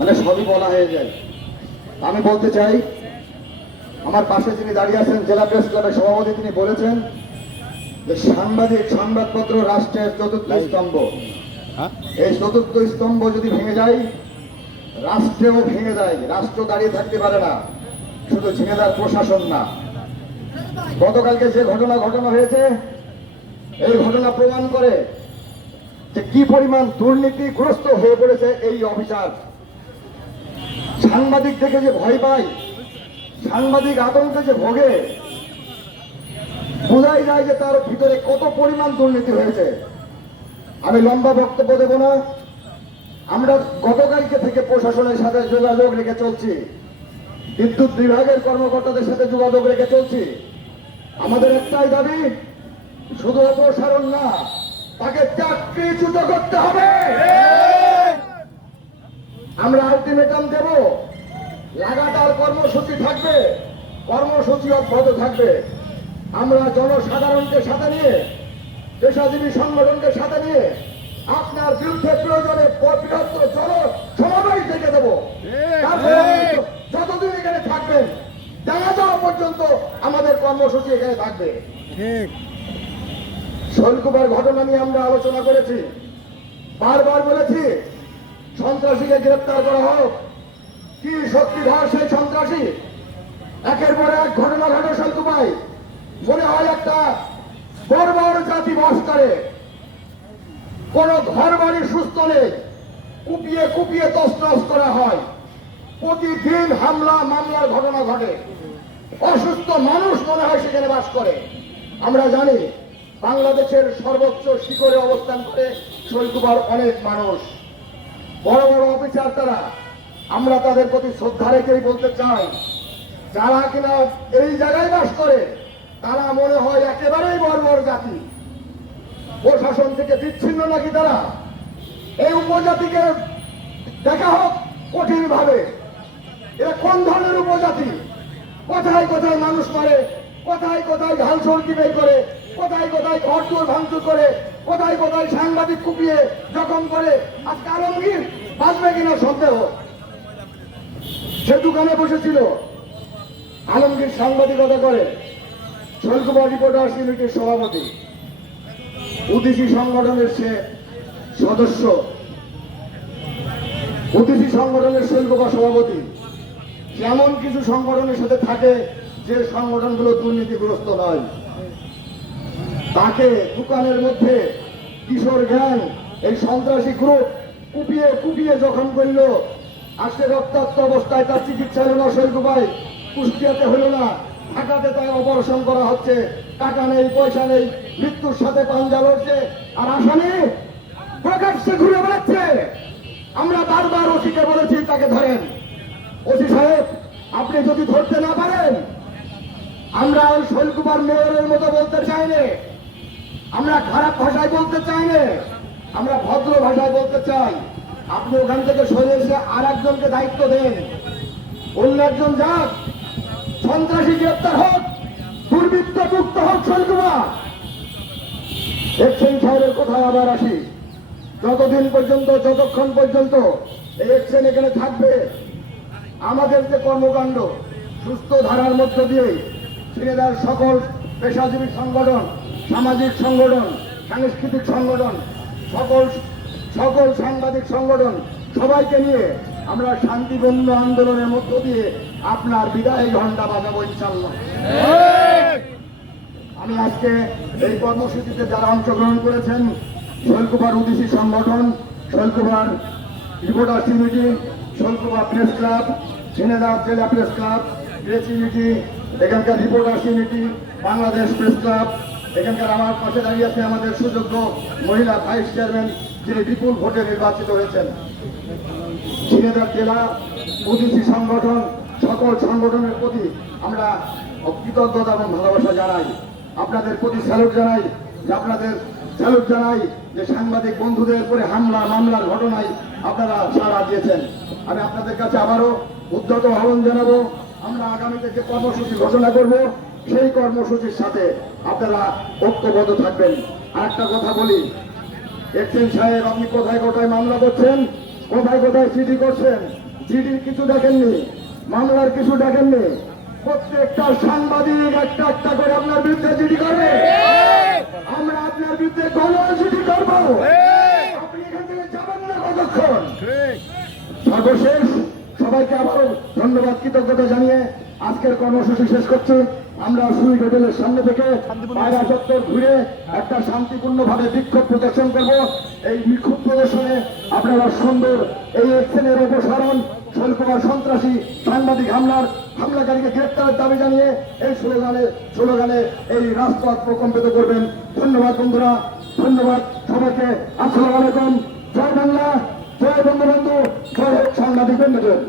মানে সবই বলা হয়ে যায়। আমি বলতে চাই, আমার পাশে যিনি দাঁড়িয়ে আছেন জেলা প্রেস ক্লাবের সভাপতি, তিনি বলেছেন যে সংবাদপত্র রাষ্ট্রের চতুর্থ স্তম্ভ। এই চতুর্থ স্তম্ভ যদি ভেঙে যায়, রাষ্ট্রেও ভেঙে যায়। রাষ্ট্র দাঁড়িয়ে থাকতে পারে না, শুধু ঝিনেদার প্রশাসন না। গতকালকে যে ঘটনা হয়েছে, এই ঘটনা প্রমাণ করে যে কি পরিমাণ দুর্নীতিগ্রস্ত হয়ে পড়েছে এই অফিসার। সাংবাদিক দেখে যে ভয় পায়, সাংবাদিক আতঙ্কে যে ভোগে, বোঝাই যায় যে তার ভিতরে কত পরিমাণ দুর্নীতি হয়েছে। আমি লম্বা বক্তব্য দেব না। আমরা গতকালকে থেকে প্রশাসনের সাথে যোগাযোগ রেখে চলছি, বিদ্যুৎ বিভাগের কর্মকর্তাদের সাথে যোগাযোগ রেখে চলছি। আমাদের একটাই দাবি, শুধু অপসারণ না, তাকে চাকরিচ্যুত করতে হবে। আমরা আলটিমেটাম দেব, লাগাতার কর্মসূচি থাকবে, কর্মসূচি অব্যাহত থাকবে। আমরা জনসাধারণকে সাথে নিয়ে, পেশাজীবী সংগঠনকে সাথে নিয়ে আপনার বিরুদ্ধে প্রয়োজনে বৃহত্তর সমাবেশ ডেকে দেব। যতদিন এখানে থাকবেন, জানা যাওয়া পর্যন্ত আমাদের কর্মসূচি এখানে থাকবে। শৈলকুপার ঘটনা নিয়ে আমরা আলোচনা করেছি, বারবার বলেছি সন্ত্রাসীকে গ্রেপ্তার করা হোক। কি শক্তিধর সেই সন্ত্রাসী! একের পর এক ঘটনা ঘটে শৈলকুপায়। মনে হয় একটা বর্বর জাতি বাস করে, কোন ঘর বাড়ি সুস্থ নেই, কুপিয়ে কুপিয়ে তছনছ করা হয়। প্রতিদিন হামলা মামলার ঘটনা ঘটে, অসুস্থ মানুষ মনে হয় সেখানে বাস করে। আমরা জানি বাংলাদেশের সর্বোচ্চ শিখরে অবস্থান করে শৈলকুপার অনেক মানুষ, বড় বড় অফিসার তারা। আমরা তাদের প্রতি শ্রদ্ধা রেখেই বলতে চাই, যারা কিনা এই জায়গায় বাস করে তারা মনে হয় একেবারেই বর্বর জাতি। প্রশাসন থেকে বিচ্ছিন্ন নাকি তারা? এই উপজাতিকে দেখা হোক কঠিন ভাবে। এরা কোন ধরনের উপজাতি? কোথায় কোথায় মানুষ মারে, কোথায় কোথায় ঢাল সড়কি বের করে, কোথায় কোথায় ঘর দোর ভাঙচুর করে, কোথায় কোথায় সাংবাদিক কুপিয়ে জখম করে। আজকে আলমগীর বাঁচবে কিনা সন্দেহ। সে দোকানে বসেছিল, আলমগীর সাংবাদিকতা করে, শৈলকুপা রিপোর্টার্স ইউনিটির সভাপতি, উদিসি সংগঠনের সে সদস্য, উদিসি সংগঠনের শৈলকুপা সভাপতি। এমন কিছু সংগঠনের সাথে থাকে যে সংগঠনগুলো দুর্নীতিগ্রস্ত নয়। তাকে দোকানের মধ্যে কিশোর গ্যাং, এই সন্ত্রাসী গ্রুপ কুপিয়ে কুপিয়ে জখম করল। আজকে রক্তাক্ত অবস্থায় তার চিকিৎসা হলো না শৈলকুপায়, কুষ্টিয়াতে হলো না, ঢাকাতে তাই অপারেশন করা হচ্ছে। টাকা নেই, পয়সা নেই, মৃত্যুর সাথে পাঞ্জা লড়ছে, আর আসামি প্রকাশ্যে ঘুরে বেড়াচ্ছে। আমরা বারবার ওসিকে বলেছি তাকে ধরেন। ওসি সাহেব, আপনি যদি ধরতে না পারেন, আমরা ওই শৈলকুপার মেয়রের মতো বলতে চাই না, আমরা খারাপ ভাষায় বলতে চাই না, আমরা ভদ্র ভাষায় বলতে চাই। আপনি ওখান থেকে সরে এসে আর একজনকে দায়িত্ব দেন, অন্য একজন যাক, সন্ত্রাসী গ্রেপ্তার হোক, দুর্বৃত্ত মুক্ত হোক শৈলকুপা। এক্সচেঞ্জ সাহেবের কোথায় আবার আসি, যতক্ষণ পর্যন্ত এই এক্সচেঞ্জ এখানে থাকবে, আমাদের যে কর্মকাণ্ড সুস্থ ধারার মধ্য দিয়ে ঝিনেদার সকল পেশাজীবী সংগঠন, সামাজিক সংগঠন, সাংস্কৃতিক সংগঠন, সকল সাংবাদিক সংগঠন সবাইকে নিয়ে আমরা শান্তিপূর্ণ আন্দোলনের মধ্য দিয়ে আপনার বিদায় ঘণ্টা বাজাবো ইনশাল্লাহ। আমি আজকে এই কর্মসূচিতে যারা অংশগ্রহণ করেছেন, শৈলকুপার উদিসি সংগঠন, শৈলকুপার reporters unity, Shailkupa press club, ঝিনেদার জেলা প্রেস ক্লাব, প্রেস ইউনিটি, এখানকার reporters unity, Bangladesh press club, এখানকার আমার পাশে দাঁড়িয়ে আছে আমাদের সুযোগ্য মহিলা ভাইস চেয়ারম্যান, যিনি বিপুল ভোটে নির্বাচিত হয়েছেন, ঝিনেদার জেলা উদিসি সংগঠন, সকল সংগঠনের প্রতি আমরা কৃতজ্ঞতা এবং ভালোবাসা জানাই। আপনাদের প্রতি স্যালুট জানাই, যে সাংবাদিক বন্ধুদের উপরে হামলা মামলার ঘটনায় আপনারা সাড়া দিয়েছেন। আমি আপনাদের কাছে আবারও উদ্যত আহ্বান জানাবো, আমরা আগামীতে যে কর্মসূচি ঘোষণা করব সেই কর্মসূচির সাথে আপনারা ঐক্যবদ্ধ থাকবেন। আর একটা কথা বলি, এক্সচেঞ্জ সাহেব, আপনি কোথায় কোথায় মামলা করছেন, কোথায় কোথায় চিঠি করছেন, জিডির কিছু দেখেননি, মামলার কিছু দেখেননি। প্রত্যেকটা সাংবাদিক একটা একটা করে আপনার বিরুদ্ধে জিডি করবে। আমরা আপনার বিরুদ্ধে জিডি করবো। আপনি এখান থেকে যাবেন না কতক্ষণ। সর্বশেষ সবাইকে আবারও ধন্যবাদ, কৃতজ্ঞতা জানিয়ে আজকের কর্মসূচি শেষ করছি। আমরা সুইট হোটেলের সামনে থেকে পায়রা চত্বর ঘুরে একটা শান্তিপূর্ণভাবে বিক্ষোভ প্রদর্শন করব। এই বিক্ষোভ প্রদর্শনে আপনারা সুন্দর এই এক্সেনের অপসারণ, শৈলকুমার সন্ত্রাসী সাংবাদিক হামলাকারীকে গ্রেপ্তারের দাবি জানিয়ে এই স্লোগানে এই রাজপথ প্রকম্পিত করবেন। ধন্যবাদ বন্ধুরা, ধন্যবাদ সবাইকে। আসসালামু আলাইকুম। জয় বাংলা, জয় বঙ্গবন্ধু, জয় হোক সাংবাদিক বন্ধুদের।